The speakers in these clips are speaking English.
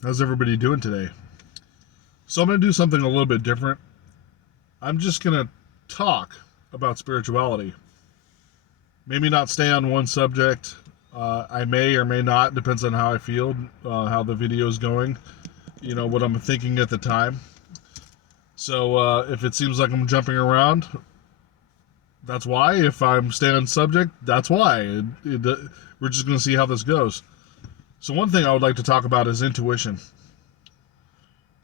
How's everybody doing today? So, I'm going to do something a little bit different. I'm just going to talk about spirituality. Maybe not stay on one subject. I may or may not, depends on how I feel, how the video is going, what I'm thinking at the time. So, if it seems like I'm jumping around, that's why. If I'm staying on subject, that's why. We're just going to see how this goes. So, one thing I would like to talk about is intuition.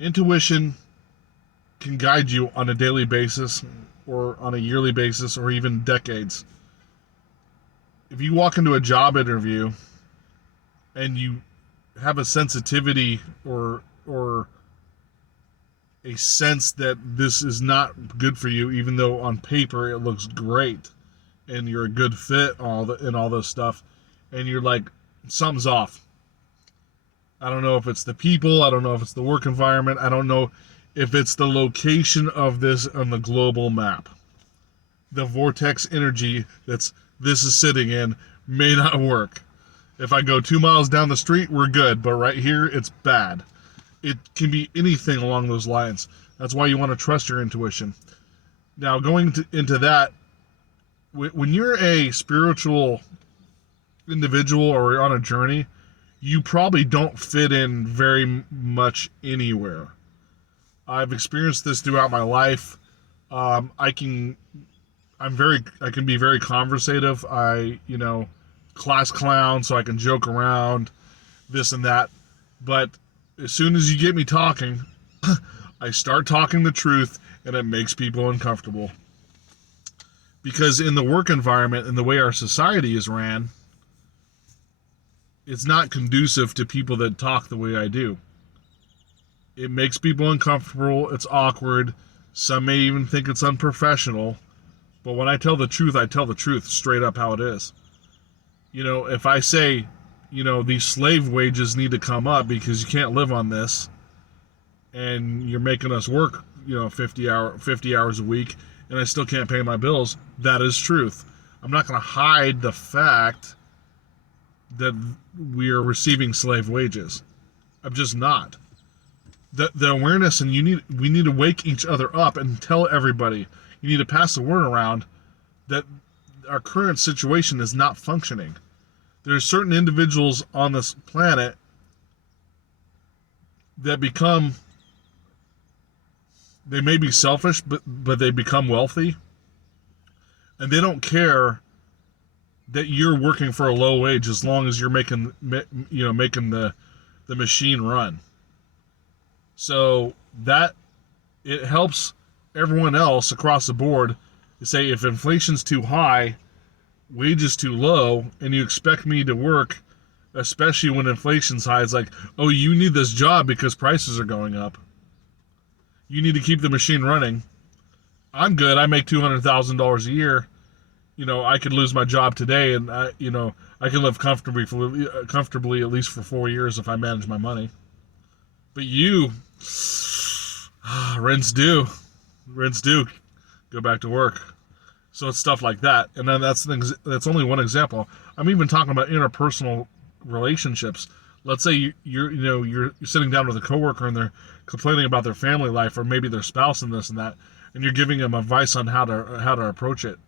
Intuition can guide you on a daily basis or on a yearly basis or even decades. If you walk into a job interview and you have a sensitivity or a sense that this is not good for you, even though on paper it looks great and you're a good fit and all this stuff, and you're like, something's off. I don't know if it's the people, I don't know if it's the work environment, I don't know if it's the location of this on the global map. The vortex energy this is sitting in may not work. If I go 2 miles down the street, we're good, but right here, it's bad. It can be anything along those lines. That's why you want to trust your intuition. Now, into that, when you're a spiritual individual or on a journey, you probably don't fit in very much anywhere. I've experienced this throughout my life. I can be very conversative. Class clown, so I can joke around, this and that. But as soon as you get me talking, I start talking the truth, and it makes people uncomfortable. Because in the work environment and the way our society is ran, it's not conducive to people that talk the way I do. It makes people uncomfortable. It's awkward. Some may even think it's unprofessional. But when I tell the truth, I tell the truth straight up how it is. If I say, these slave wages need to come up because you can't live on this, and you're making us work, 50 hours a week, and I still can't pay my bills, that is truth. I'm not going to hide the fact that we are receiving slave wages. I'm just not. The awareness, and we need to wake each other up and tell everybody. You need to pass the word around that our current situation is not functioning. There are certain individuals on this planet that they may be selfish, but they become wealthy, and they don't care that you're working for a low wage as long as you're making the machine run. So that it helps everyone else across the board to say, if inflation's too high, wages too low, and you expect me to work, especially when inflation's high, it's like, oh, you need this job because prices are going up. You need to keep the machine running. I'm good. I make $200,000 a year. I could lose my job today, and I can live comfortably at least for 4 years if I manage my money. But you, rent's due. Go back to work. So it's stuff like that, and then that's only one example. I'm even talking about interpersonal relationships. Let's say you're sitting down with a coworker and they're complaining about their family life or maybe their spouse and this and that, and you're giving them advice on how to approach it,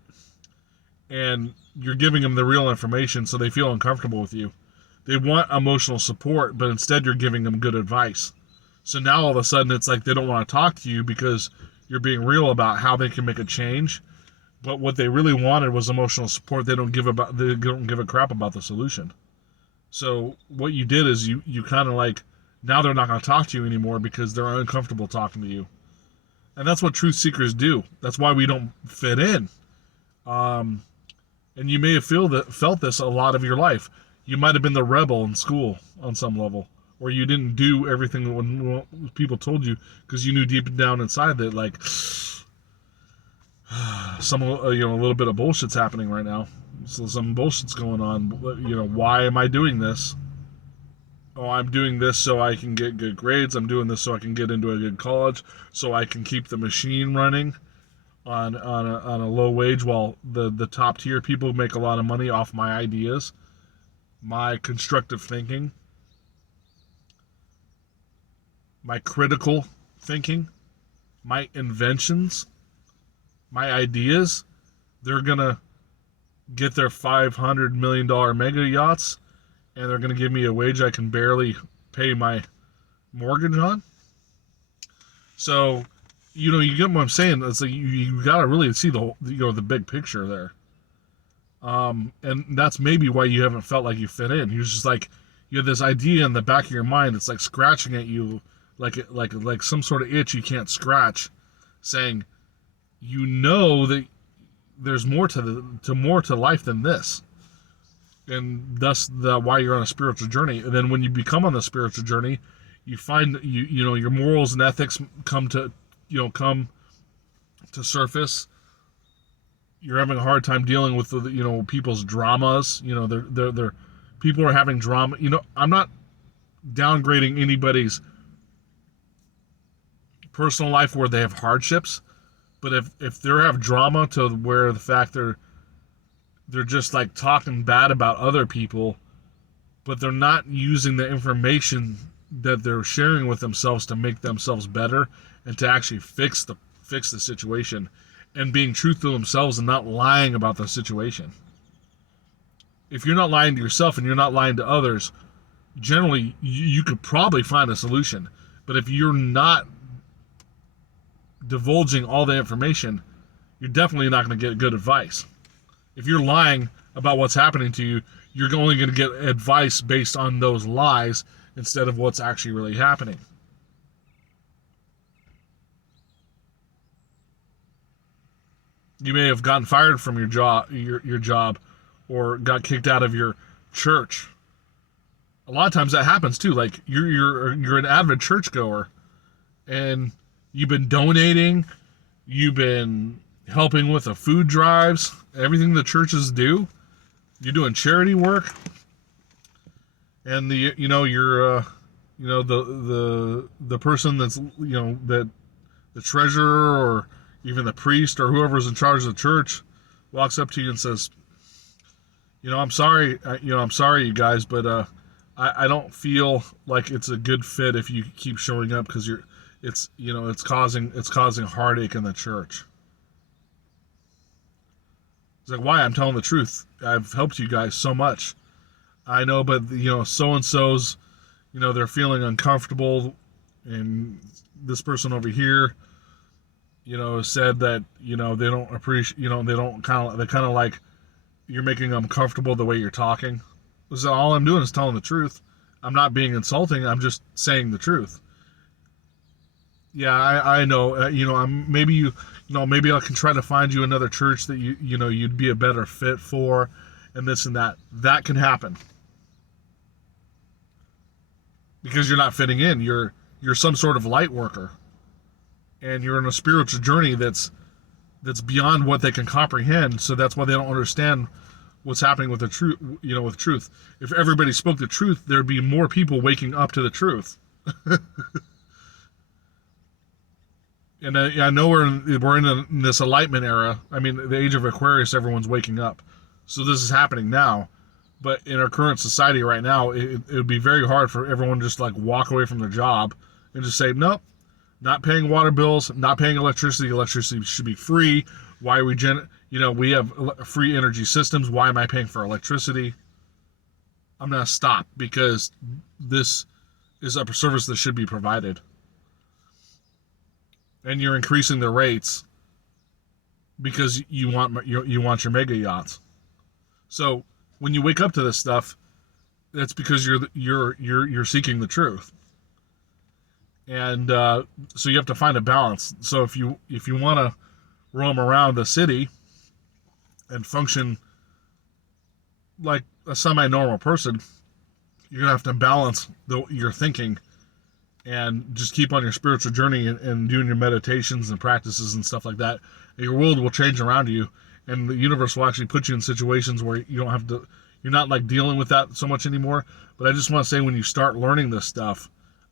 and you're giving them the real information, so they feel uncomfortable with you. They want emotional support, but instead you're giving them good advice. So now all of a sudden it's like they don't want to talk to you because you're being real about how they can make a change. But what they really wanted was emotional support. They don't give a crap about the solution. So what you did is you kind of like, now they're not going to talk to you anymore because they're uncomfortable talking to you. And that's what truth seekers do. That's why we don't fit in. And you may have felt this a lot of your life. You might have been the rebel in school on some level, or you didn't do everything when people told you because you knew deep down inside that, like, a little bit of bullshit's happening right now. So some bullshit's going on. Why am I doing this? Oh, I'm doing this so I can get good grades. I'm doing this so I can get into a good college, so I can keep the machine running on a low wage while the top tier people make a lot of money off my ideas, my constructive thinking. my critical thinking, my inventions, my ideas, they're going to get their $500 million mega yachts, and they're going to give me a wage I can barely pay my mortgage on. So, you get what I'm saying. It's like you got to really see the big picture there. And that's maybe why you haven't felt like you fit in. You're just like, you have this idea in the back of your mind. It's like scratching at you, like some sort of itch you can't scratch, saying, that there's more to life than this, and thus why you're on a spiritual journey. And then when you become on the spiritual journey, you find your morals and ethics come to surface. You're having a hard time dealing with people's dramas. They're people are having drama. I'm not downgrading anybody's personal life where they have hardships, but if they have drama to where the fact they're just like talking bad about other people, but they're not using the information that they're sharing with themselves to make themselves better and to actually fix the situation, and being truthful to themselves and not lying about the situation. If you're not lying to yourself and you're not lying to others, generally you could probably find a solution. But if you're not divulging all the information, you're definitely not going to get good advice. If you're lying about what's happening to you, you're only going to get advice based on those lies instead of what's actually really happening. You may have gotten fired from your job, or got kicked out of your church. A lot of times that happens too. Like you're an avid churchgoer, and you've been donating, you've been helping with the food drives, everything the churches do. You're doing charity work, and the person that's that the treasurer or even the priest or whoever's in charge of the church walks up to you and says, I'm sorry, you guys, but I don't feel like it's a good fit if you keep showing up because it's causing heartache in the church. It's like, why? I'm telling the truth. I've helped you guys so much. I know, but so and so's, they're feeling uncomfortable, and this person over here, said that they don't appreciate, they kind of like you're making them comfortable the way you're talking. So all I'm doing is telling the truth. I'm not being insulting. I'm just saying the truth. Yeah, I know. Maybe I can try to find you another church that you'd be a better fit for, and this and that. That can happen because you're not fitting in. You're some sort of light worker, and you're in a spiritual journey that's beyond what they can comprehend. So that's why they don't understand what's happening with the truth. With truth. If everybody spoke the truth, there'd be more people waking up to the truth. And I know we're in this enlightenment era. I mean, the age of Aquarius, everyone's waking up. So this is happening now. But in our current society right now, it would be very hard for everyone to just like walk away from their job and just say, nope, not paying water bills, not paying electricity. Electricity should be free. Why are we we have free energy systems. Why am I paying for electricity? I'm going to stop because this is a service that should be provided. And you're increasing the rates because you want your mega yachts. So when you wake up to this stuff, that's because you're seeking the truth. And so you have to find a balance. So if you want to roam around the city and function like a semi-normal person, you're gonna have to balance your thinking and just keep on your spiritual journey and doing your meditations and practices and stuff like that. And your world will change around you, and the universe will actually put you in situations where you don't have to. You're not like dealing with that so much anymore. But I just want to say, when you start learning this stuff,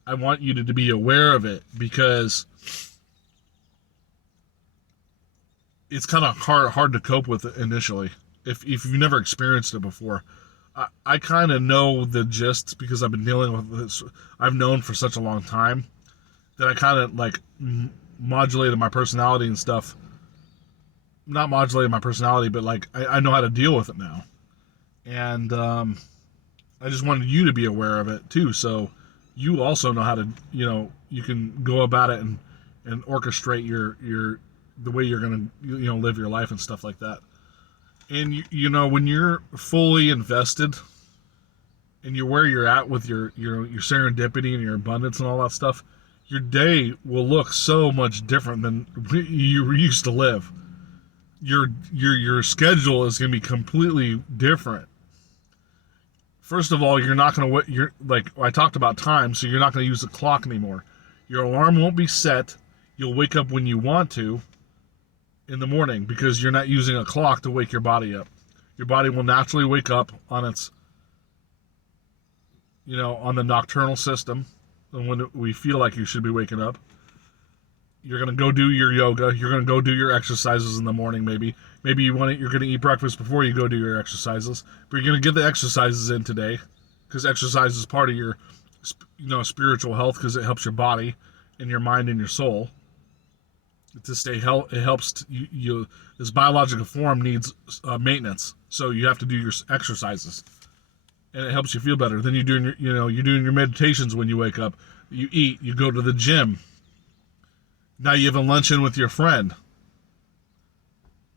I want you to be aware of it, because it's kind of hard to cope with it initially if you've never experienced it before. I kind of know the gist because I've been dealing with this. I've known for such a long time. that I kind of like modulated my personality and stuff. Not modulated my personality, but like I know how to deal with it now. And I just wanted you to be aware of it too, so you also know how to, you can go about it and orchestrate your the way you're gonna live your life and stuff like that. And when you're fully invested and you're where you're at with your serendipity and your abundance and all that stuff, your day will look so much different than you used to live. Your schedule is going to be completely different. First of all, you're not going to you're like I talked about time, so you're not going to use the clock anymore. Your alarm won't be set. You'll wake up when you want to in the morning because you're not using a clock to wake your body up. Your body will naturally wake up on its on the nocturnal system, and when we feel like you should be waking up. You're going to go do your yoga. You're going to go do your exercises in the morning, maybe. Maybe you're going to eat breakfast before you go do your exercises. But you're going to get the exercises in today because exercise is part of your spiritual health because it helps your body and your mind and your soul to stay healthy. It helps you. This biological form needs maintenance, so you have to do your exercises, and it helps you feel better. Then you're doing you're doing your meditations when you wake up. You eat. You go to the gym. Now you have a luncheon with your friend.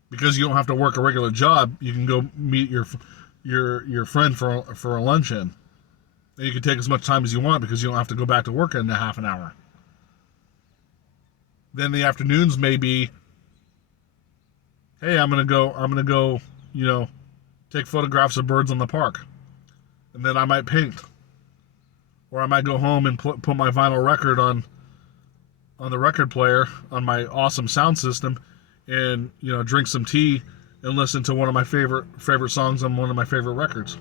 Because you don't have to work a regular job, you can go meet your friend for a luncheon. And you can take as much time as you want because you don't have to go back to work in a half an hour. Then the afternoons may be, hey, I'm gonna go, take photographs of birds in the park. And then I might paint. Or I might go home and put my vinyl record on the record player on my awesome sound system and drink some tea and listen to one of my favorite songs on one of my favorite records.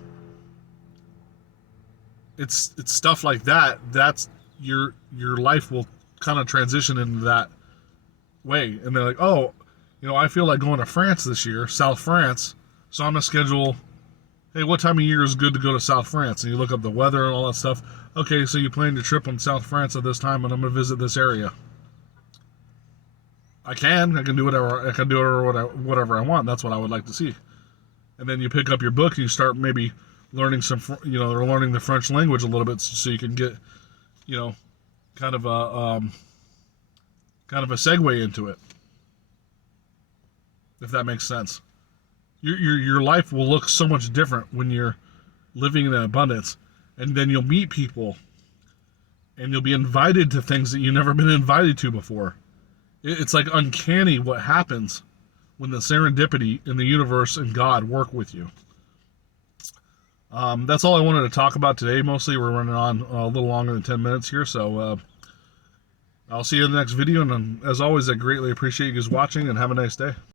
It's stuff like that. That's your life will kind of transition into that way. And they're like, oh, I feel like going to France this year, South France, so I'm gonna schedule, hey, what time of year is good to go to South France? And you look up the weather and all that stuff. Okay, so you planned your trip on South France at this time, and I'm gonna visit this area. I can do whatever. I can do whatever I want. That's what I would like to see. And then you pick up your book and you start maybe learning learning the French language a little bit, so you can get, kind of a segue into it, if that makes sense. Your life will look so much different when you're living in abundance, and then you'll meet people, and you'll be invited to things that you've never been invited to before. It's like uncanny what happens when the serendipity in the universe and God work with you. That's all I wanted to talk about today. Mostly we're running on a little longer than 10 minutes here, so I'll see you in the next video. And as always, I greatly appreciate you guys watching, and have a nice day.